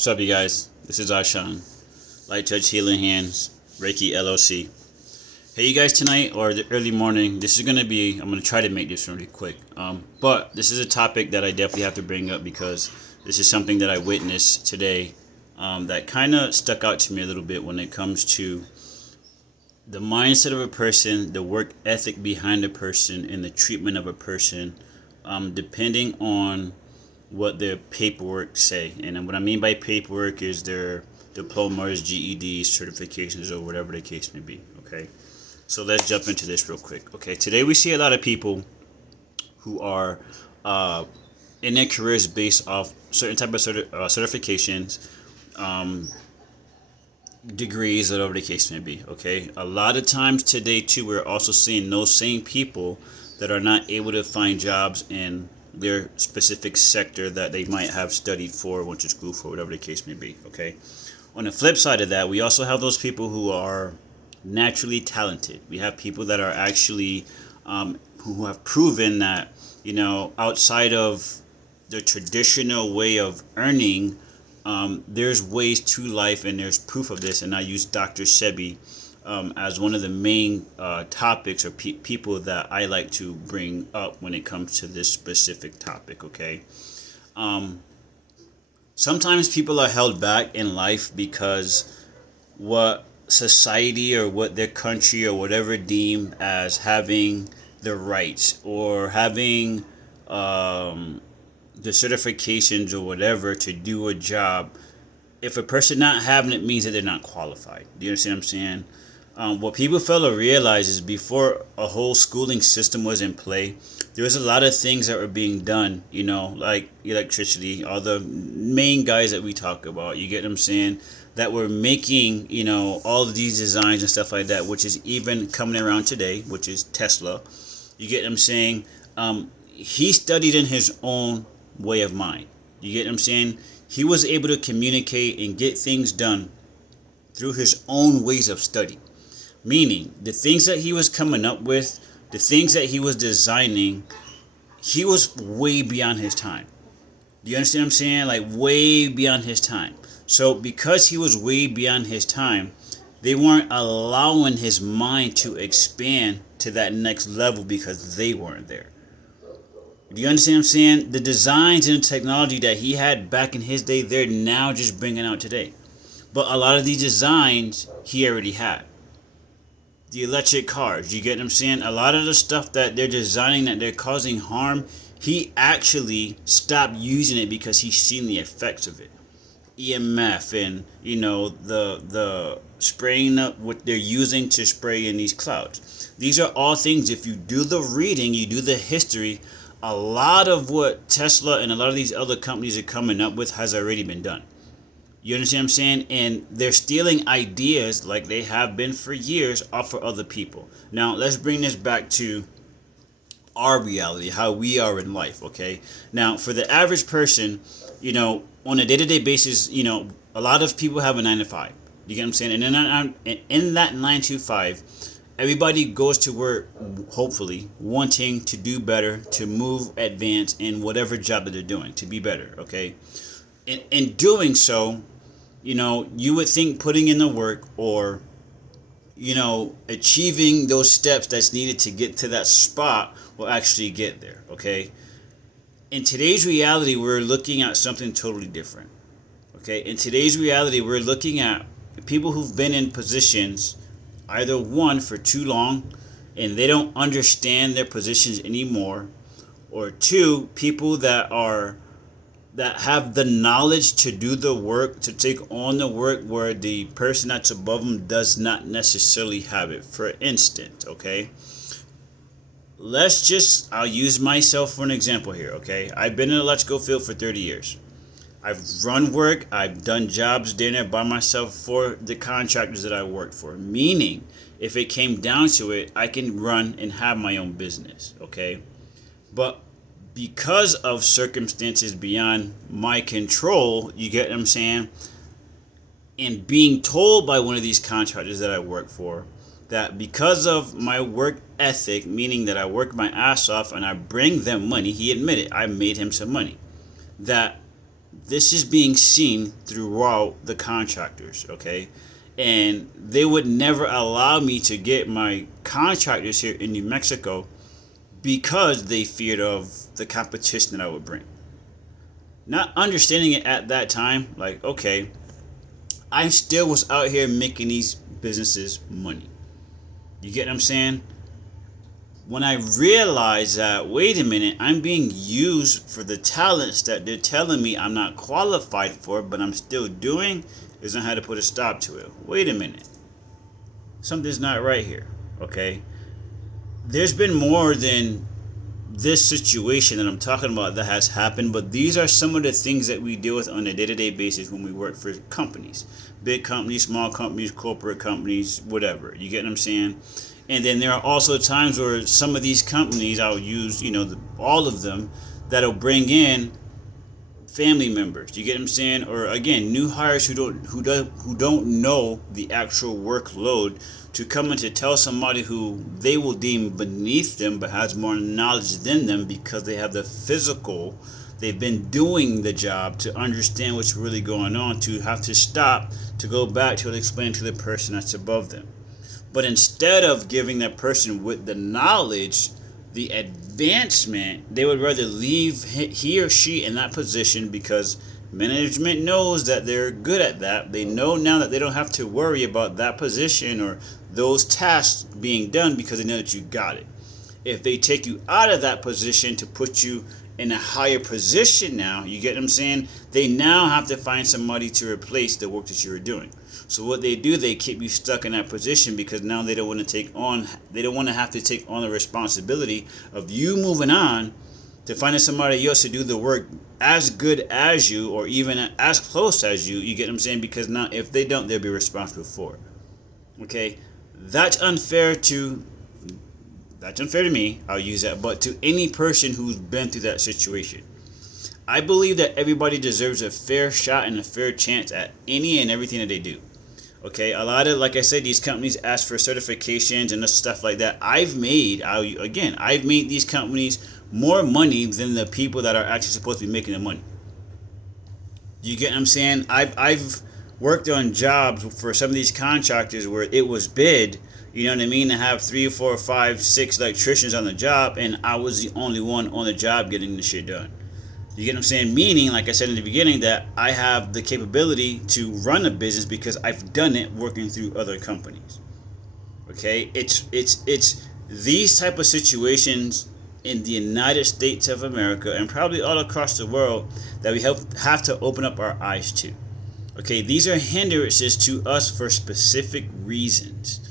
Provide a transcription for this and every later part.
What's up, you guys? This is Ashan, Light Touch Healing Hands, Reiki LLC. Hey, you guys, tonight or the early morning, this is going to be, I'm going to try to make this really quick. But this is a topic that I definitely have to bring up because this is something that I witnessed today that kind of stuck out to me a little bit when it comes to the mindset of a person, the work ethic behind a person, and the treatment of a person, depending on what their paperwork say. And what I mean by paperwork is their diplomas, GEDs, certifications, or whatever the case may be. Okay, so let's jump into this real quick. Okay, today we see a lot of people who are in their careers based off certain type of certifications, degrees, whatever the case may be. Okay, a lot of times today too, we're also seeing those same people that are not able to find jobs in their specific sector that they might have studied for, went to school for, whatever the case may be. Okay, on the flip side of that, we also have those people who are naturally talented. We have people that are actually who have proven that, outside of the traditional way of earning, there's ways to life, and there's proof of this. And I use Dr. Sebi as one of the main topics or people that I like to bring up when it comes to this specific topic. Okay, sometimes people are held back in life because what society or what their country or whatever deem as having the rights or having the certifications or whatever to do a job. If a person not having it means that they're not qualified. Do you understand what I'm saying? What people fail to realize is before a whole schooling system was in play, there was a lot of things that were being done, like electricity, all the main guys that we talk about, you get what I'm saying, that were making, all of these designs and stuff like that, which is even coming around today, which is Tesla. You get what I'm saying? He studied in his own way of mind. You get what I'm saying? He was able to communicate and get things done through his own ways of study. Meaning, the things that he was coming up with, the things that he was designing, he was way beyond his time. Do you understand what I'm saying? Like, way beyond his time. So, because he was way beyond his time, they weren't allowing his mind to expand to that next level because they weren't there. Do you understand what I'm saying? The designs and technology that he had back in his day, they're now just bringing out today. But a lot of these designs he already had. The electric cars, you get what I'm saying? A lot of the stuff that they're designing that they're causing harm, he actually stopped using it because he's seen the effects of it. EMF and, the spraying up what they're using to spray in these clouds. These are all things, if you do the reading, you do the history, a lot of what Tesla and a lot of these other companies are coming up with has already been done. You understand what I'm saying? And they're stealing ideas like they have been for years off of other people. Now, let's bring this back to our reality, how we are in life, okay? Now, for the average person, on a day-to-day basis, a lot of people have a 9 to 5. You get what I'm saying? And in that 9 to 5, everybody goes to work, hopefully, wanting to do better, to move, advance in whatever job that they're doing, to be better, okay? In doing so, you would think putting in the work or, achieving those steps that's needed to get to that spot will actually get there, okay? In today's reality, we're looking at something totally different, okay? In today's reality, we're looking at people who've been in positions, either one, for too long, and they don't understand their positions anymore, or two, people that have the knowledge to do the work, to take on the work where the person that's above them does not necessarily have it. For instance, okay, I'll use myself for an example here, okay? I've been in the electrical field for 30 years. I've run work, I've done jobs there by myself for the contractors that I worked for. Meaning, if it came down to it, I can run and have my own business, okay? But because of circumstances beyond my control, you get what I'm saying, and being told by one of these contractors that I work for that because of my work ethic, meaning that I work my ass off and I bring them money, he admitted I made him some money, that This is being seen throughout the contractors, okay? And they would never allow me to get my contractors here in New Mexico because they feared of the competition that I would bring. Not understanding it at that time, like, okay, I still was out here making these businesses money. You get what I'm saying? When I realized that, wait a minute, I'm being used for the talents that they're telling me I'm not qualified for, but I'm still doing, is on how to put a stop to it. Wait a minute. Something's not right here, okay? There's been more than this situation that I'm talking about that has happened, but these are some of the things that we deal with on a day-to-day basis when we work for companies. Big companies, small companies, corporate companies, whatever. You get what I'm saying? And then there are also times where some of these companies, I'll use, all of them, that'll bring in family members. You get what I'm saying? Or again, new hires who don't know the actual workload to come in to tell somebody who they will deem beneath them but has more knowledge than them because they have the physical, they've been doing the job to understand what's really going on, to have to stop to go back to explain to the person that's above them. But instead of giving that person with the knowledge the advancement, they would rather leave he or she in that position because management knows that they're good at that. They know now that they don't have to worry about that position or those tasks being done because they know that you got it. If they take you out of that position to put you in a higher position now, you get what I'm saying? They now have to find somebody to replace the work that you were doing. So what they do, they keep you stuck in that position because now they don't want to have to take on the responsibility of you moving on to finding somebody else to do the work as good as you or even as close as you. You get what I'm saying? Because now if they don't, they'll be responsible for it. Okay? That's unfair to me, I'll use that, but to any person who's been through that situation. I believe that everybody deserves a fair shot and a fair chance at any and everything that they do. Okay, a lot of, like I said, these companies ask for certifications and stuff like that. I've made these companies more money than the people that are actually supposed to be making the money. You get what I'm saying? I've worked on jobs for some of these contractors where it was bid, you know what I mean, to have 3, 4, 5, 6 electricians on the job, and I was the only one on the job getting the shit done. You get what I'm saying? Meaning, like I said in the beginning, that I have the capability to run a business because I've done it working through other companies. Okay? It's these type of situations in the United States of America and probably all across the world that we have to open up our eyes to. Okay? These are hindrances to us for specific reasons.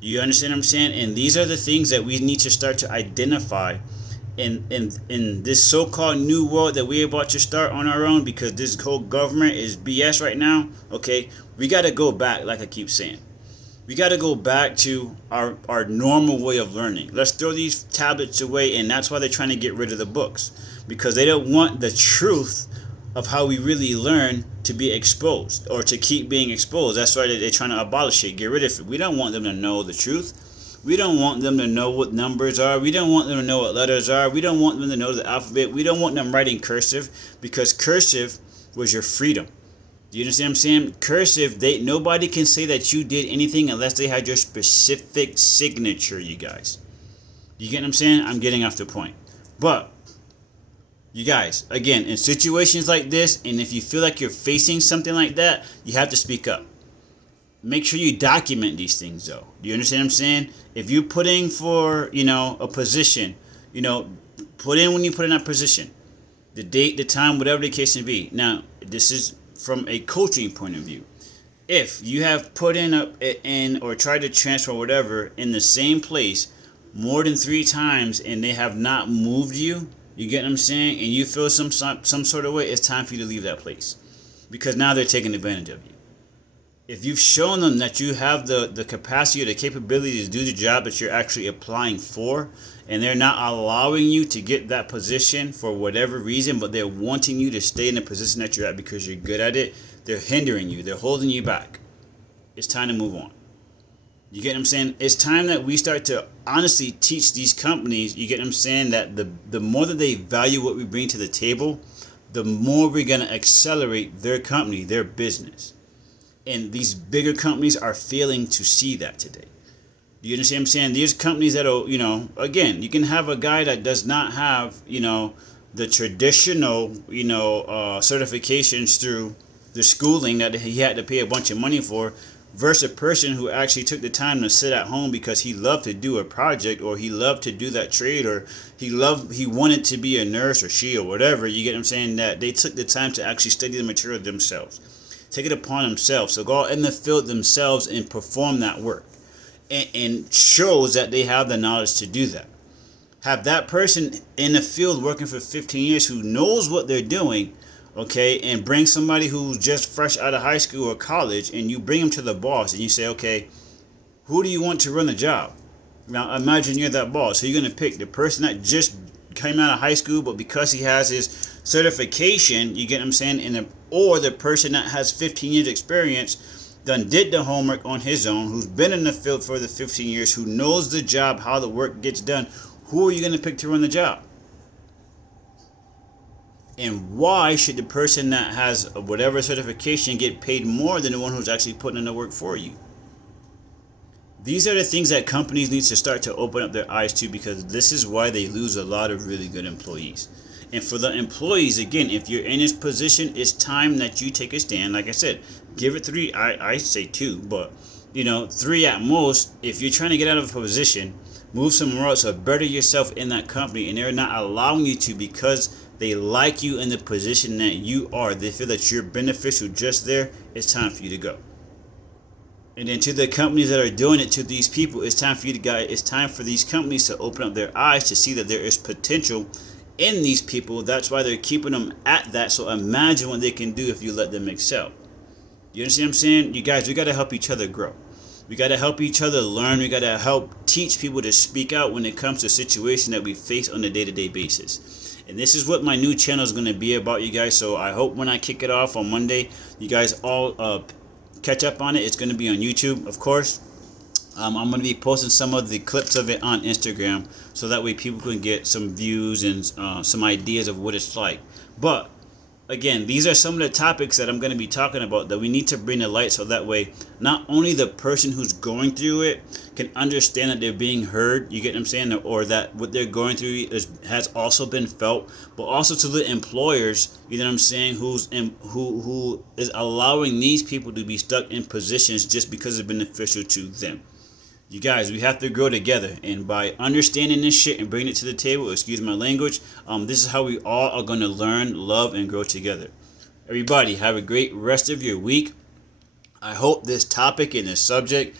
You understand what I'm saying? And these are the things that we need to start to identify in this so-called new world that we're about to start on our own, because this whole government is BS right now. Okay, we got to go back, like I keep saying. We got to go back to our normal way of learning. Let's throw these tablets away, and that's why they're trying to get rid of the books, because they don't want the truth of how we really learn to be exposed or to keep being exposed. That's why they're trying to abolish it, get rid of it. We don't want them to know the truth. We don't want them to know what numbers are. We don't want them to know what letters are. We don't want them to know the alphabet. We don't want them writing cursive, because cursive was your freedom. Do you understand what I'm saying? Cursive, nobody can say that you did anything unless they had your specific signature, you guys. You get what I'm saying? I'm getting off the point. But, you guys, again, in situations like this, and if you feel like you're facing something like that, you have to speak up. Make sure you document these things, though. Do you understand what I'm saying? If you're putting for, a position, put in when you put in that position. The date, the time, whatever the case may be. Now, this is from a coaching point of view. If you have put in or tried to transfer whatever in the same place more than 3 times and they have not moved you, you get what I'm saying? And you feel some sort of way, it's time for you to leave that place. Because now they're taking advantage of you. If you've shown them that you have the capacity or the capability to do the job that you're actually applying for, and they're not allowing you to get that position for whatever reason, but they're wanting you to stay in the position that you're at because you're good at it, they're hindering you, they're holding you back. It's time to move on. You get what I'm saying? It's time that we start to honestly teach these companies, you get what I'm saying, that the more that they value what we bring to the table, the more we're going to accelerate their company, their business. And these bigger companies are failing to see that today. Do you understand what I'm saying? There's companies that'll, again, you can have a guy that does not have, the traditional, certifications through the schooling that he had to pay a bunch of money for, versus a person who actually took the time to sit at home because he loved to do a project, or he loved to do that trade, or he wanted to be a nurse, or she, or whatever. You get what I'm saying? That they took the time to actually study the material themselves, take it upon themselves, so go out in the field themselves and perform that work, and shows that they have the knowledge to do that. Have that person in the field working for 15 years who knows what they're doing, okay, and bring somebody who's just fresh out of high school or college, and you bring them to the boss, and you say, okay, who do you want to run the job? Now imagine you're that boss. Who are you going to pick? The person that just came out of high school, but because he has his certification, you get what I'm saying, or the person that has 15 years experience, done did the homework on his own, who's been in the field for the 15 years, who knows the job, how the work gets done. Who are you going to pick to run the job? And why should the person that has whatever certification get paid more than the one who's actually putting in the work for you? These are the things that companies need to start to open up their eyes to, because this is why they lose a lot of really good employees. And for the employees, again, if you're in this position, it's time that you take a stand. Like I said, give it 3. I say 2, but 3 at most. If you're trying to get out of a position, move somewhere else, or better yourself in that company, and they're not allowing you to because they like you in the position that you are. They feel that you're beneficial just there. It's time for you to go. And then to the companies that are doing it to these people, it's time for you to go. It's time for these companies to open up their eyes to see that there is potential in these people. That's why they're keeping them at that. So imagine what they can do if you let them excel. You understand what I'm saying? You guys, we got to help each other grow. We got to help each other learn. We got to help teach people to speak out when it comes to situations that we face on a day-to-day basis. And this is what my new channel is going to be about, you guys. So I hope when I kick it off on Monday, you guys all catch up on it. It's going to be on YouTube, of course. I'm going to be posting some of the clips of it on Instagram, so that way people can get some views and some ideas of what it's like. But again, these are some of the topics that I'm going to be talking about that we need to bring to light, so that way not only the person who's going through it can understand that they're being heard, you get what I'm saying, or that what they're going through has also been felt, but also to the employers, you know what I'm saying, who is allowing these people to be stuck in positions just because it's beneficial to them. You guys, we have to grow together, and by understanding this shit and bringing it to the table, excuse my language, this is how we all are going to learn, love, and grow together. Everybody, have a great rest of your week. I hope this topic and this subject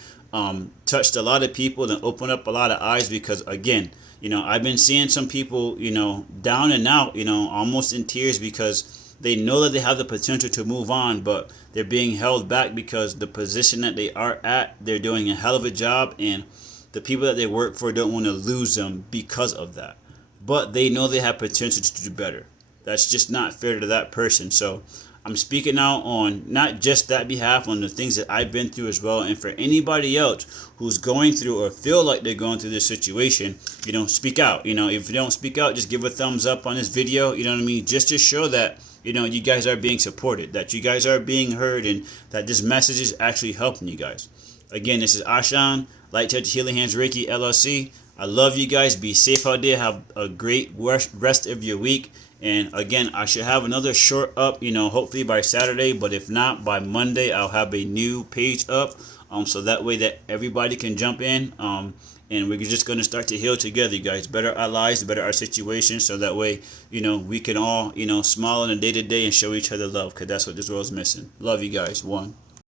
touched a lot of people and opened up a lot of eyes, because again, I've been seeing some people, down and out, almost in tears, because they know that they have the potential to move on, but they're being held back because the position that they are at, they're doing a hell of a job, and the people that they work for don't want to lose them because of that. But they know they have potential to do better. That's just not fair to that person. So I'm speaking out on not just that behalf, on the things that I've been through as well. And for anybody else who's going through or feel like they're going through this situation, speak out. If you don't speak out, just give a thumbs up on this video. You know what I mean? Just to show that, you guys are being supported, that you guys are being heard, and that this message is actually helping you guys. Again, this is Ashan, Light Touch Healing Hands Reiki LLC. I love you guys. Be safe out there. Have a great rest of your week. And again, I should have another short up, hopefully by Saturday. But if not, by Monday, I'll have a new page up. So that way that everybody can jump in. And we're just going to start to heal together, you guys. Better our lives, better our situation. So that way, we can all, smile on a day-to-day and show each other love. Because that's what this world's missing. Love you guys. 1.